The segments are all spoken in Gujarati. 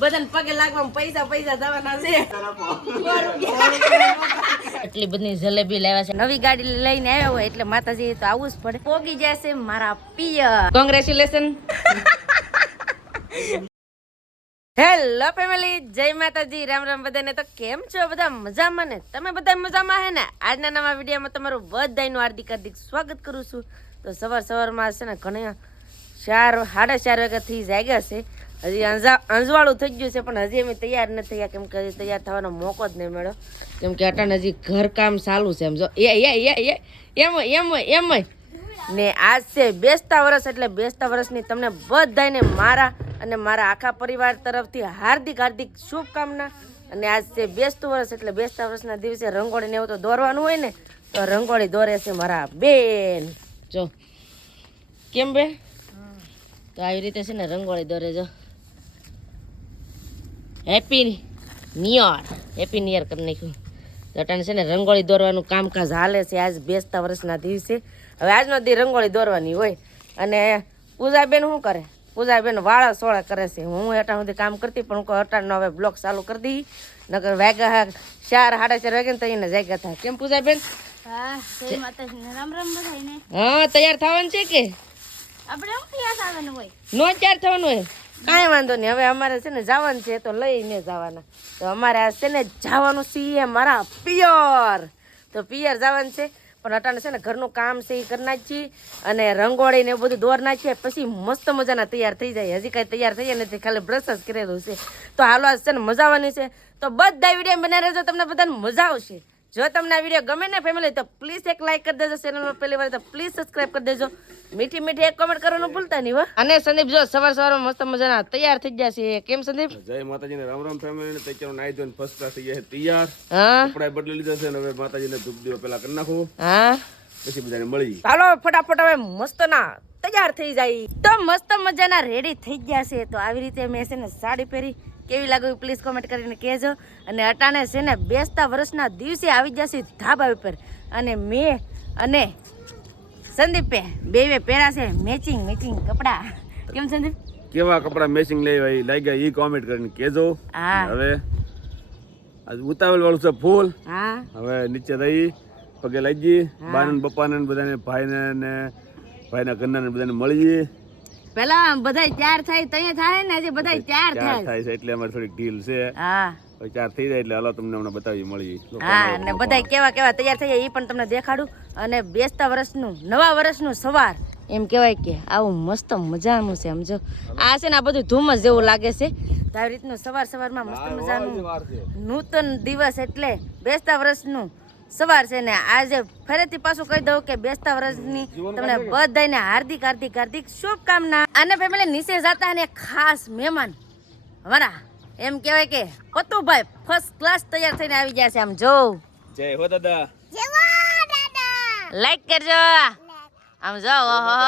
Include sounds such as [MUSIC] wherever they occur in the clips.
બધાને પગે લાગવામાં પૈસા પૈસા થવાના છે. એટલી બધી જલેબી લાવ્યા છે. નવી ગાડી લઈને આવ્યા હોય એટલે માતાજી તો આવું જ પડે. પોગી જશે મારા પિયર કોંગ્રેચ્યુલેશન હેલો ફેમિલી જય માતાજી. રામ રામ. બધાને તો કેમ છો? બધા મજામાં ને? તમે બધા મજામાં હે ને? આજના નવા વિડીયોમાં તમારું બધાનું હાર્દિક હાર્દિક સ્વાગત કરું છું. તો સવાર સવારમાં છે ને ઘણા ચાર સાડા ચાર વાગ્યાથી જાગ્યા છે. હજી અંજા અંજવાળું થઈ ગયું છે, પણ હજી અમે તૈયાર નથી થયા. કેમ કે તૈયાર થવાનો મોકો જ નહીં મળ્યો. કેમ કે અટાણે હજી ઘરકામ ચાલુ છે, એમ જો. એ એ એમ એમ એમ ને આજ છે બેસતા વર્ષ એટલે બેસતા વર્ષની તમને બધાને મારા અને મારા આખા પરિવાર તરફથી હાર્દિક હાર્દિક શુભકામના. અને આજ છે બેસતું વર્ષ એટલે બેસતા વર્ષના દિવસે રંગોળી ને એવું તો દોરવાનું હોય ને, તો રંગોળી દોરે છે મારા બેન. જો. કેમ બે? તો આવી રીતે છે ને રંગોળી દોરે જો. Happy near happy near year કરી નાખ્યું. અટાણે છે ને રંગોળી દોરવાનું કામકાજ હાલે છે. આજ બેસતા વર્ષના દિવસે. હવે આજનો દી રંગોળી દોરવાની હોય. અને પૂજાબેન શું કરે? પૂજાબેન વાળા સોળા કરે છે. હું અટાણ સુધી કામ કરતી પણ હું અટાણનો હવે બ્લોક ચાલુ કરી દઈ નકર વાગ્યા ચાર સાડા ચાર વાગે ને તો એને જાગ્યા થાય કેમ પૂજાબેન? હા તૈયાર થવાનું છે કે? આપણે નો તૈયાર થવાનું હોય. કાંઈ વાંધો નહીં. હવે અમારે છે ને જવાનું છે તો લઈને જવાના. તો અમારે આ છે ને જવાનું છે મારા પિયર. તો પિયર જવાનું છે. પણ અટાણે છે ને ઘરનું કામ છે એ કરી નાખીએ અને રંગોળી ને બધું દોર નાખીએ પછી મસ્ત મજાના તૈયાર થઈ જાય. હજી કાંઈ તૈયાર થઈએ નથી, ખાલી બ્રશ જ કરેલું છે. તો હાલો, આજ છે ને મજા આવવાની છે. તો બધા વીડિયો બનાવી રહેજો. તમને બધાને મજા આવશે. જો તમને આ વીડિયો ગમે ને ફેમિલી તો પ્લીઝ એક લાઈક કરી દેજો ચેનલમાં પહેલી વાર તો પ્લીઝ સબસ્ક્રાઇબ કરી દેજો. મીઠી મીઠી એક કમેન્ટ કરવાનું ભૂલતા નહીં હો. અને સંદીપ જો સવાર સવારમાં મસ્ત મજાના તૈયાર થઈ ગયા છે કેમ સંદીપ? જય માતાજીને રામ રામ ફેમિલી ને તૈયાર નાઈ ધોઈને ફર્સ્ટ ક્લાસ થઈ ગયા છે તૈયાર. હા. કપડા બદલી લીધા છે ને હવે માતાજીને ધૂપ દીવો પેલા કરી નાખું હા. પછી બધાને મળી. ચાલો ફટાફટ હવે મસ્ત ના તૈયાર થઈ જાય. તો મસ્ત મજાના રેડી થઈ ગયા છે. તો આવી રીતે મેં છે ને સાડી પહેરી કેવી લાગુ પ્લીઝ કોમેન્ટ કરીને કહેજો. અને અટાણે છે ને બેસતા વર્ષના દિવસે આવી જશે ધાબા ઉપર. અને મેં અને સંદીપે બે બે પહેરા છે મેચિંગ મેચિંગ કપડા. કેમ સંદીપ? કેવા કપડા મેચિંગ લઈ ઈ? લાગ્યા એ કોમેન્ટ કરીને હા. હવે આજ ઉતાવળ વાળું છે ફૂલ. હા. હવે નીચે રહી પગે લાગી બાને ને બપ્પાને ને બધાને ભાઈને ને ભાઈના ઘરના બધાને મળીએ પેલા બધાય તૈયાર થાય તય થાય ને આજે બધાય ચાર થાય. થાય છે એટલે અમારે થોડીક ઢીલ છે. હા. ચાર થઈ જાય એટલે હાલો તમને હમણાં બતાવી મળી. હા અને બધા કેવા કેવા તૈયાર થઈ જાય એ પણ તમને દેખાડું. અને બેસતા વર્ષનું નવા વર્ષનું સવાર. એમ કહેવાય કે આવું મસ્ત મજાનું છે સમજો. આ છે ને આ બધું ધુમ્મસ જેવું લાગે છે. તો આવી રીતનું સવાર સવારમાં મસ્ત મજાનું નૂતન દિવસ એટલે બેસતા વર્ષનું સવાર છે ને આજે ફરીથી પાછું કહી દઉં કે બેસતા વર્ષની તમને બધાને હાર્દિક હાર્દિક હાર્દિક શુભકામના. અને ફેમિલી નીચે જતા ને ખાસ મહેમાન. અમારા એમ કહેવાય કે પતુભાઈ ફર્સ્ટ ક્લાસ તૈયાર થઈને આવી ગયા છે. આમ જો. જય હો દાદા. લાઈક કરજો. આમ જો ઓહો.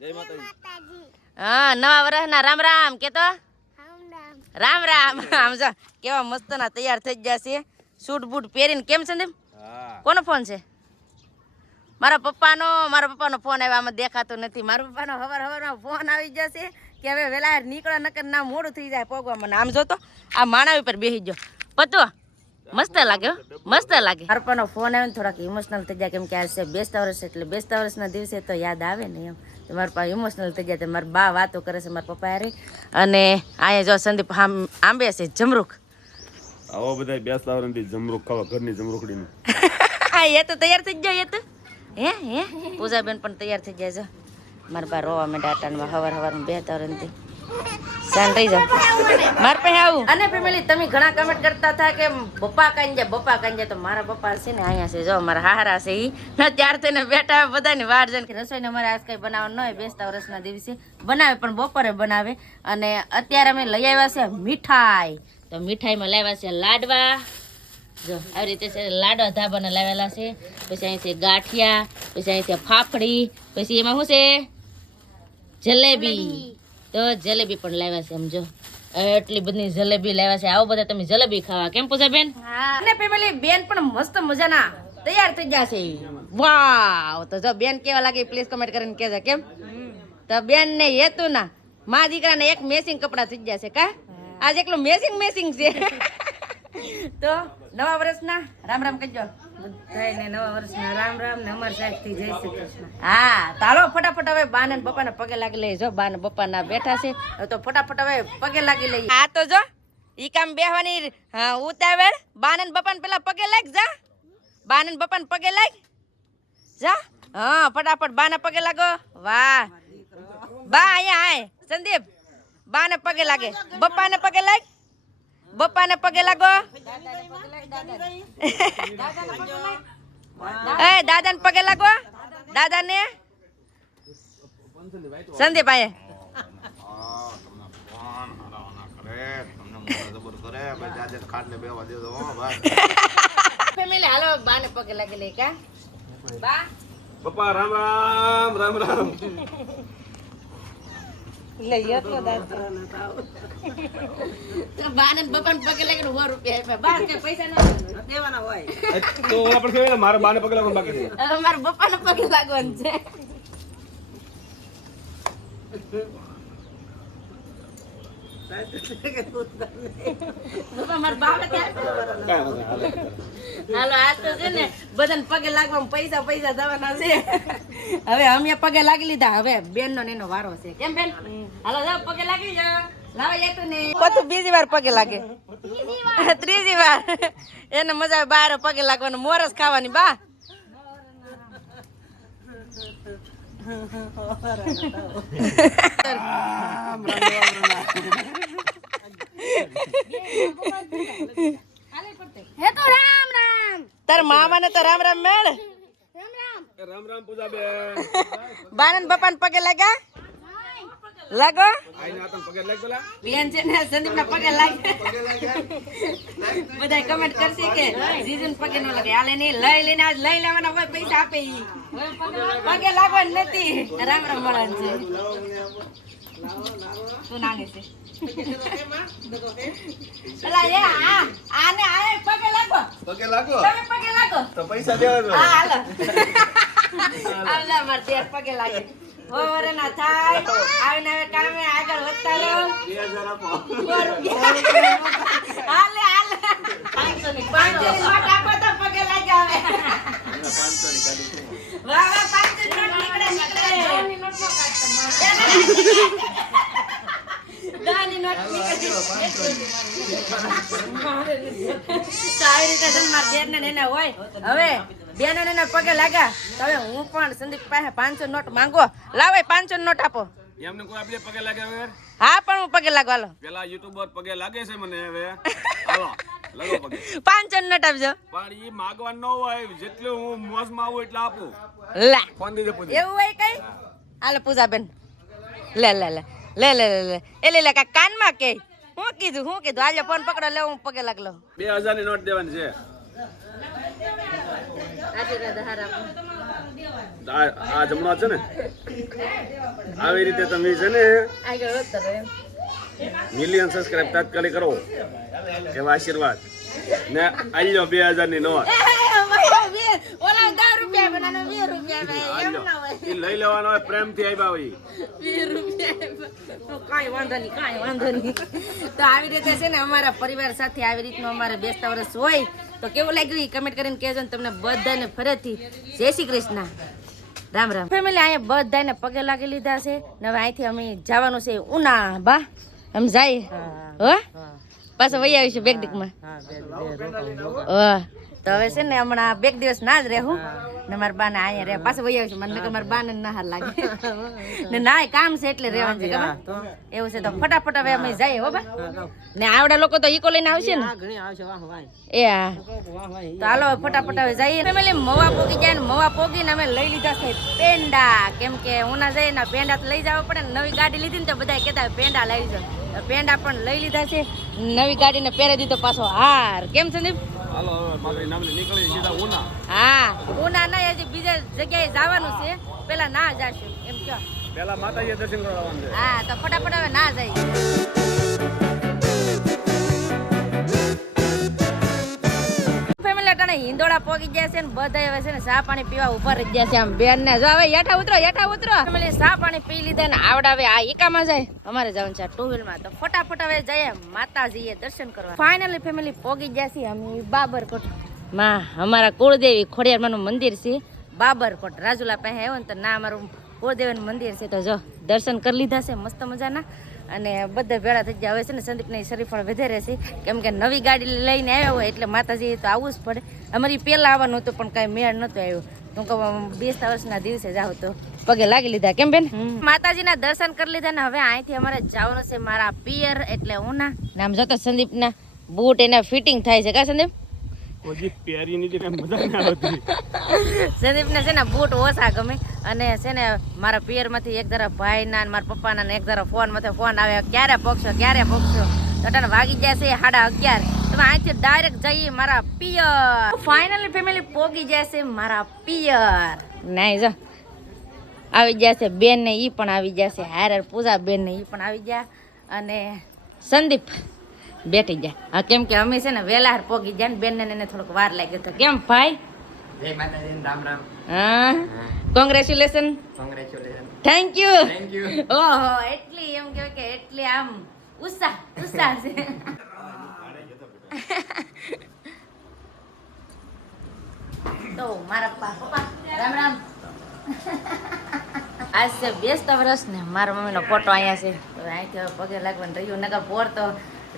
જય માતાજી. હા નવા વર્ષના રામ રામ કે તો રામ. રામ આમ જો કેવા મસ્ત ના તૈયાર થઈ ગયા છે. સૂટ બૂટ પહેરીને કેમ છે ને? કોનો ફોન છે? મારા પપ્પાનો મારા પપ્પાનો ફોન આવ્યો આમાં દેખાતો નથી. મારા પપ્પાનો હવાર હવારમાં ફોન આવી જશે કે હવે વેલા નીકળો નકર ના મોડું થઈ જાય પોગવા મને. આમ જોતો આ માણા ઉપર બેસી ગયો. પતો મસ્ત લાગે મસ્ત લાગે. મારા પપ્પાનો ફોન આવ્યો ને થોડાક ઇમોશનલ થઈ જાય કેમ કે આ છે બેસતા વર્ષ એટલે બેસતા વર્ષના દિવસે તો યાદ આવે ને એમ. તો મારા પપ્પા ઇમોશનલ થઈ જાય તો મારા બા વાતો કરે છે મારા પપ્પા હારે અને અહીંયા જો સંદીપ આમ- આંબે છે જમરૂક આવો બધા બેસતા વર્ષથી જમરૂખ ખાવા ઘરની જમરૂકડીનું. [LAUGHS] હા એ તો તૈયાર થઈ જાય એ તો. હે હે? પૂજાબેન પણ તૈયાર થઈ જાય મારા બા રોવા માંડ્યા ડાટાનમાં હવાર હવારમાં બેતા રંતી શાન રહી જાવ માર પાસે આવું. અને ફેમિલી તમે ઘણા કમેન્ટ કરતા હતા કે બપ્પા કાંઈ જાય બપ્પા કાંઈ જાય તો મારા પપ્પા છે ને અહીંયા છે. જો મારા હારા છે ઈ. ના ત્યાર થઈને બેઠા બધાની વાર જઈને કે રસોઈને અમારે આજ કઈ બનાવવાનું ન હોય બેસતા વર્ષના દિવસે. બનાવે પણ બપોરે બનાવે. અને અત્યારે અમે લઈ આવ્યા છે મીઠાઈ. તો મીઠાઈમાં લાવ્યા છે લાડવા. જો આવી રીતે છે લાડવા ધાબાના લાવેલા છે. પછી અહીં છે ગાંઠિયા પછી અહીં છે ફાફડી પછી એમાં શું છે? જલેબી. તો જલેબી પણ લાવ્યા છે સમજો એટલી બધી જલેબી લાવ્યા છે. આવો બધા તમે જલેબી ખાવા. કેમ પૂજા બેન? અને ફેમિલી બેન પણ મસ્ત મજાના તૈયાર થઈ ગયા છે. વાવ. તો જો બેન કેવા લાગે પ્લીઝ કમેન્ટ કરીને કહેજો કેમ? તો બેન ને હેતુ ના મા દીકરાને એક મેસિંગ કપડા થઈ ગયા છે કા? આજ એકલું મેસિંગ મેસિંગ છે. તો નવા વર્ષના રામ રામ કહેજો. બધાને નવા વર્ષના રામ રામ ને અમર સાહેબથી જય શ્રી કૃષ્ણ. હા તારો ફટાફટ હવે બા ને પપ્પાને પગે લાગી લઈએ. જો બા ને પપ્પા બેઠા છે તો ફટાફટ હવે પગે લાગી લઈએ. હા તો જો ઈ કામ બેહવાની હા ઉતાવળ. બા ને પપ્પાને પેલા પગે લાગ જા. બા ને પપ્પાને પગે લાગ. જા. હા ફટાફટ બા ને પગે લાગો. વાહ. બા અહીંયા આય. સંદીપ. બા ને પગે લાગે. બપ્પા ને પગે લાગ. બપ્પા ને પગે લાગો. એ દાદા ને પગે લાગો. દાદા ને સંદીપ આયે ફેમિલી હાલો બા ને પગે લાગે લે કા? બા. પપ્પા રામ રામ રામ રામ. તો બા ને બપા ને પગે લાગીને સો રૂપિયા આપ્યા. કે પૈસા ના દેવાના હોય. તો ઓલા પર કેવી મારે બાને પગલા પણ બાકી છે. હવે મારા બપ્પા ને પગે લાગવાનું છે [LAUGHS] બપ્પા મારા બાપે ક્યારે કાંઈ વાંધો નહીં, હાલે. આજ તો છે ને બધાને પગે લાગવામાં પૈસા પૈસા દવાના છે. હવે અમે પગે લાગી લીધા. હવે બેન નો એનો વારો છે. કેમ બેન? હાલો પગે લાગી એક બીજી વાર પગે લાગે. ત્રીજી વાર. એને મજા આવે બહાર પગે લાગવાનું. મોરસ ખાવાની બા હે તો રામ રામ તાર મામા ને તો રામ રામ મેળ. રામ રામ. રામ રામ પૂજા બેન બાનન પપ્પા ને પગે લાગ્યા? લાગો? પગે બેન છે ને સંદીપ ના પગે લાગે. બધા કમેન્ટ કરશે કે જીજુ ને પગે ન લાગે. હાલે નહીં લઈ લઈને આજ લઈ લેવાના હોય પૈસા આપે ઈ. પગે લાગવાનું નથી. રામ રામ મળવાનું છે. તું નાની છે? અલા એ આ આને આને પગે લાગો. પગે લાગો? તમે પગે લાગો. તો પૈસા દેવા હા હાલો. [LAUGHS] આવલા માર પગે લાગે. ઓવર ના થાય. આવીને હવે કામે આગળ વધતા રહો. બે આપો. હાલે હાલે. પાંચસો ની નોટ આપો તો પગે લાગે હવે. પાંચસો ની કાઢી વાહ વાહ પાંચસો ની નોટ નીકળે નીકળે. દહાની નોટ નીકળે. તો આવી રીતે મારા દેરને ને એને હોય. હવે બેને ને પગે લાગ્યા. તમે હવે હું પણ સંદીપ પાસે પાંચસો નોટ માંગો. લાવે પાંચસો નોટ આપો. એમને કોઈ આપણે પગે લાગે હવે હા પણ હું પગે લાગવા લો પેલા યુટ્યુબર પગે લાગે છે મને હવે. હાલો લાગો પગે. પાંચસો નોટ આપજો. પણ ઈ માગવાનું ન હોય જેટલું હું મોજમાં આવું એટલે આપું. લા. ફોન દીધે એવું હોય કઈ? હાલો પૂજાબેન. લે લે લે. લે લે લે એ લે લે કાનમાં કે? હું કીધું હું કીધું. આજે ફોન પકડો લે હું પગે લાગલો. બે હજારની નોટ દેવાની છે. આ જમવા છે ને? આવી રીતે તમે છે ને મિલિયન સબસ્ક્રાઇબ તાત્કાલિક કરો. એવા આશીર્વાદ. ને આઈ જાઓ બે હજારની નોટ ઓલા દસ રૂપિયા બનાનો વીસ રૂપિયા લઈ લેવાનો હોય પ્રેમથી આવ્યા હોય. વીસ રૂપિયા. કાંઈ વાંધો નહીં કાંઈ વાંધો નહીં. તો આવી રીતે છે ને અમારા પરિવાર સાથે આવી રીતનું અમારે બેસતા વર્ષ હોય તો કેવું લાગ્યું એ કમેન્ટ કરીને કહેજો ને તમને બધાને ફરીથી. જય શ્રી કૃષ્ણ. રામ રામ. ફેમિલી અહીંયા બધાને પગે લાગી લીધા છે. ને હવે અહીંથી અમે જવાનું છે ઉના બા એમ જાય. હો પાછો વહી આવીશું બેગડીકમાં વાહ તો હવે છે ને હમણાં બે દિવસ ના જ રહેવું ને મારા બાને અહીંયા રહે પાછું વહી આવીશું મને નકર મારા બાને ના હાર લાગે. ને ના કામ છે એટલે રહેવાનું છે એવું છે તો ફટાફટ હવે અમે જઈએ, હો બા. ને આવડા લોકો તો ઈકો લઈને આવશે ને. એ હા. તો હાલો ફટાફટ હવે જઈએ. ફેમિલી મવા પોગી જાય ને મવા પોગીને અમે લઈ લીધા છે પેંડા. કેમ કે હું ના જઈએ ને પેંડા તો લઈ જવા પડે ને. નવી ગાડી લીધી ને તો બધા કહેતા પેંડા લઈ જાઓ પેંડા પણ લઈ લીધા છે. નવી ગાડીને પહેરી દીધો પાછો હાર. કેમ સંદીપ હાલો મારી નામની નીકળી સીધા ઉના. હા ઉના નહીં હજી બીજા જગ્યાએ જવાનું છે. પેલા ના જાશું એમ કયો. પેલા માતાજી દર્શન કરવા છે. હા તો ફટાફટ હવે ના જઈએ. અટાણે હિંદોળા પોગી ગયા છે ને બધા હવે છે ને સા પાણી પીવા ઉપર જ ગયા છે આમ બેન ને જો હવે હેઠા ઉતરો હેઠા ઉતરો. અમે સા પાણી પી લીધા ને આવડાવે આ એકામાં જાય. અમારે જવાનું છે ટુ વ્હીલમાં. તો ફટાફટ હવે જઈએ માતાજીએ દર્શન કરવા. ફાઇનલી ફેમિલી પોગી ગયા છે અમે બાબરકોટ. માં, અમારા કુળદેવી ખોડિયારમાંનું મંદિર છે. બાબરકોટ. રાજુલા પાસે આવ્યો ને તો ના, અમારું કુળદેવીનું મંદિર છે. તો જો, દર્શન કરી લીધા છે, મસ્ત મજાના. અને બધા ભેળા થઈ ગયા. હવે છે ને સંદીપને શરીફળ વધારે છે. કેમ કે નવી ગાડી લઈને આવ્યા હોય એટલે માતાજી તો આવવું જ પડે. અમારી પહેલાં આવવાનું હતું પણ કાંઈ મેળ નહોતો આવ્યો. હું કહું બેસતા વર્ષના દિવસે જાવ તો. પગે લાગી લીધા. કેમ બેન? માતાજીના દર્શન કરી લીધા ને હવે અહીંથી અમારે જવાનું છે મારા પિયર એટલે ઉના. નામ જોતો સંદીપના બૂટ એના ફિટિંગ થાય છે. કા સંદીપ? કોઈ પ્યારી ની કઈ મજા ના આવતી. સંદીપને છે ને બૂટ ઓછા ગમે અને છે ને મારા પિયરમાંથી એક જરા ભાઈના મારા પપ્પાના ને એક જરા ફોનમાંથી ફોન આવે ક્યારે પગશો ક્યારે પગશો? તો વાગી જશે છે સાડા અગિયાર. તમે અહીંથી ડાયરેક્ટ જઈએ મારા પિયર. ફાઇનલી ફેમિલી પોગી જશે મારા પિયર. નહીં જો. આવી જશે છે બેન ને એ પણ આવી જશે છે હાર હાર પૂજા બેન ને એ પણ આવી ગયા. અને સંદીપ બેઠી ગયા હા કેમ કે અમે છે ને વેલા પોગી ગયા ને બેન ને એને થોડોક વાર લાગ્યો તો. કેમ ભાઈ? જય માતાજી રામ રામ. હા. Congratulation congratulation thank you thank you ઓહો એટલી એમ કે કે એટલી આમ ઉત્સાહ ઉત્સાહ છે. તો મારા પપ્પા રામ રામ. આજ છે બેસતા વર્ષ ને મારા મમ્મીનો ફોટો અહીંયા છે. અહીંથી પગે લાગવાનું રહ્યું. નગર પોર તો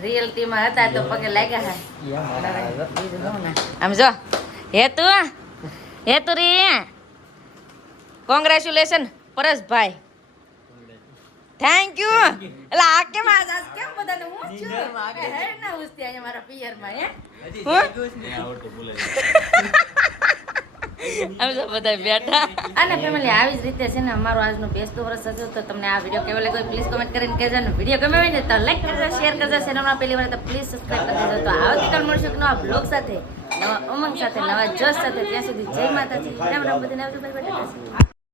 રિયલ્ટીમાં હતા તો પગે લાગ્યા હા. આમ જો હેતુ હેતુ રી? કોંગ્રેચ્યુલેશન પરેશભાઈ. થેન્ક યુ એટલે આ કેમ આ કેમ બધાને હું છું? હેડ ના ઉસ્તી અહીંયા મારા પિયરમાં હે? [LAUGHS] અમે તો બધા બેઠા. અને ફેમિલી આવી જ રીતે છે ને, અમારો આજનો બેસતો વર્ષ હતો તો તમને આ વીડિયો કેવો લાગ્યો પ્લીઝ કમેન્ટ કરીને કહેજો ને વીડિયો ગમે હોય ને તો લાઈક કરજો શેર કરજો ચેનલમાં પહેલી વાર તો પ્લીઝ સબસ્ક્રાઈબ કરી દેજો. તો આવતીકાલ મળશું કે નવા બ્લોગ સાથે, નવા ઉમંગ સાથે, નવા જોશ સાથે. ત્યાં સુધી જય માતાજી. રામ રામ, બધાને આવજો બાય.